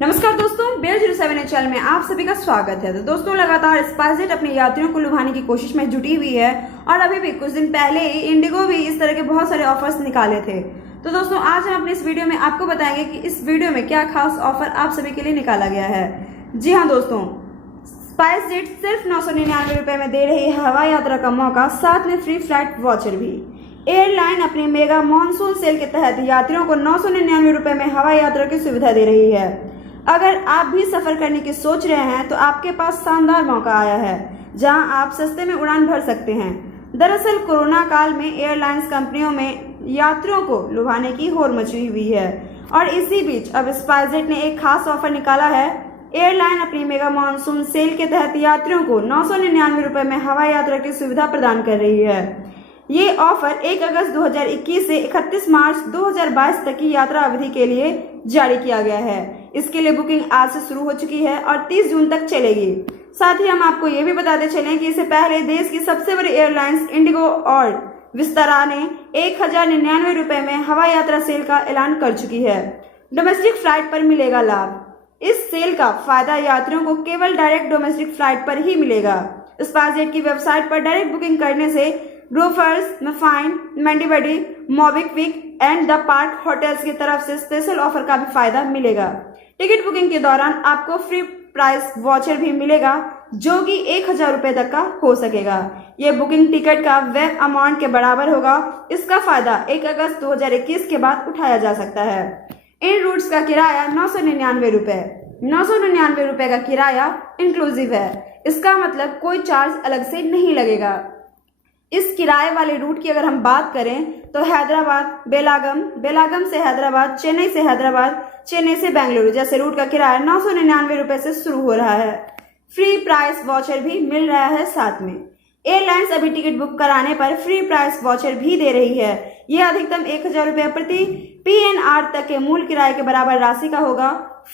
नमस्कार दोस्तों, Bear07 channel में आप सभी का स्वागत है। तो दोस्तों, लगातार स्पाइसजेट अपने यात्रियों को लुभाने की कोशिश में जुटी हुई है और अभी भी कुछ दिन पहले ही इंडिगो भी इस तरह के बहुत सारे ऑफर्स निकाले थे। तो दोस्तों, आज हम अपने इस वीडियो में आपको बताएंगे कि इस वीडियो में क्या खास ऑफर आप सभी के लिए निकाला गया है। जी हाँ दोस्तों, स्पाइसजेट सिर्फ 999 रुपए में दे रही है हवाई यात्रा का मौका, साथ में फ्री फ्लाइट वॉचर भी। एयरलाइन अपने मेगा मॉनसून सेल के तहत यात्रियों को 999 रुपए में हवाई यात्रा की सुविधा दे रही है। अगर आप भी सफर करने की सोच रहे हैं तो आपके पास शानदार मौका आया है जहां आप सस्ते में उड़ान भर सकते हैं। दरअसल कोरोना काल में एयरलाइंस कंपनियों में यात्रियों को लुभाने की होड़ मची हुई है और इसी बीच अब स्पाइसजेट ने एक खास ऑफर निकाला है। एयरलाइन अपनी मेगा मानसून सेल के तहत यात्रियों को 999 रुपए में हवाई यात्रा की सुविधा प्रदान कर रही है। ये ऑफर 1 अगस्त 2021 से 31 मार्च 2022 तक की यात्रा अवधि के लिए जारी किया गया है। इसके लिए बुकिंग आज से शुरू हो चुकी है और 30 जून तक चलेगी। साथ ही हम आपको ये भी बताते चलें कि इससे पहले देश की सबसे बड़ी एयरलाइंस इंडिगो और विस्तारा ने 1099 रुपए में हवाई यात्रा सेल का ऐलान कर चुकी है। डोमेस्टिक फ्लाइट पर मिलेगा लाभ। इस सेल का फायदा यात्रियों को केवल डायरेक्ट डोमेस्टिक फ्लाइट पर ही मिलेगा। स्पाइसजेट की वेबसाइट पर डायरेक्ट बुकिंग करने से ग्रोफर्स, मफाइन, मंडीबडी, MobiKwik and the Park hotels की तरफ से स्पेशल ऑफर का भी फायदा मिलेगा। टिकट बुकिंग के दौरान आपको फ्री प्राइस वॉचर भी मिलेगा जो कि 1000 रुपए तक का हो सकेगा। ये बुकिंग टिकट का वेब अमाउंट के बराबर होगा। इसका फायदा 1 अगस्त 2021 के बाद उठाया जा सकता है। इन रूट्स का किराया 999 रुपए 999 रुपए का किराया इंक्लूसिव है। इसका मतलब कोई चार्ज अलग से नहीं लगेगा। इस किराए वाले रूट की अगर हम बात करें तो हैदराबाद बेलागम, बेलागम से हैदराबाद, चेन्नई से हैदराबाद, चेन्नई से बेंगलुरु जैसे रूट का किराया 999 रुपए से शुरू हो रहा है। फ्री प्राइस वॉचर भी मिल रहा है साथ में। एयरलाइंस अभी टिकट बुक कराने पर फ्री प्राइस वॉचर भी दे रही है। यह अधिकतम 1000 रुपए प्रति PNR तक के मूल किराए के बराबर राशि का होगा।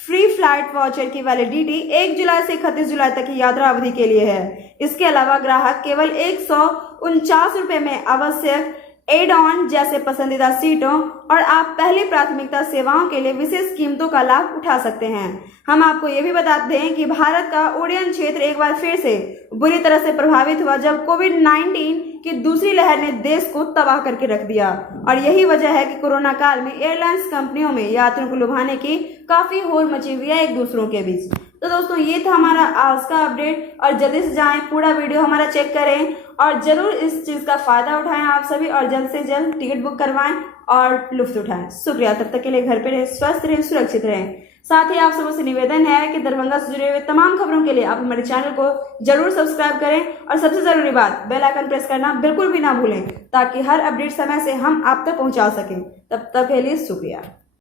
फ्री फ्लाइट वॉचर की वैलिडिटी 1 जुलाई से 31 जुलाई तक की यात्रा अवधि के लिए है। इसके अलावा ग्राहक केवल 149 रुपए में आवश्यक एड ऑन जैसे पसंदीदा सीटों और आप पहली प्राथमिकता सेवाओं के लिए विशेष कीमतों का लाभ उठा सकते हैं। हम आपको ये भी बता दें कि भारत का उड्डयन क्षेत्र एक बार फिर से बुरी तरह से प्रभावित हुआ जब कोविड-19 की दूसरी लहर ने देश को तबाह करके रख दिया और यही वजह है कि कोरोना काल में एयरलाइंस कंपनियों में यात्रियों को लुभाने की काफी होड़ मची हुई है एक दूसरों के बीच। तो दोस्तों, ये था हमारा आज का अपडेट और जल्दी से जाएं, पूरा वीडियो हमारा चेक करें और जरूर इस चीज का फायदा उठाएं आप सभी और जल्द से जल्द टिकट बुक करवाएं और लुत्फ उठाएं। शुक्रिया। तब तक के लिए घर पे रहें, स्वस्थ रहें, सुरक्षित रहें। साथ ही आप सबसे निवेदन है कि दरभंगा से जुड़े हुए तमाम खबरों के लिए आप हमारे चैनल को जरूर सब्सक्राइब करें और सबसे जरूरी बात, बेल आइकन प्रेस करना बिल्कुल भी ना भूलें ताकि हर अपडेट समय से हम आप तक पहुंचा सकें। तब तक के लिए शुक्रिया।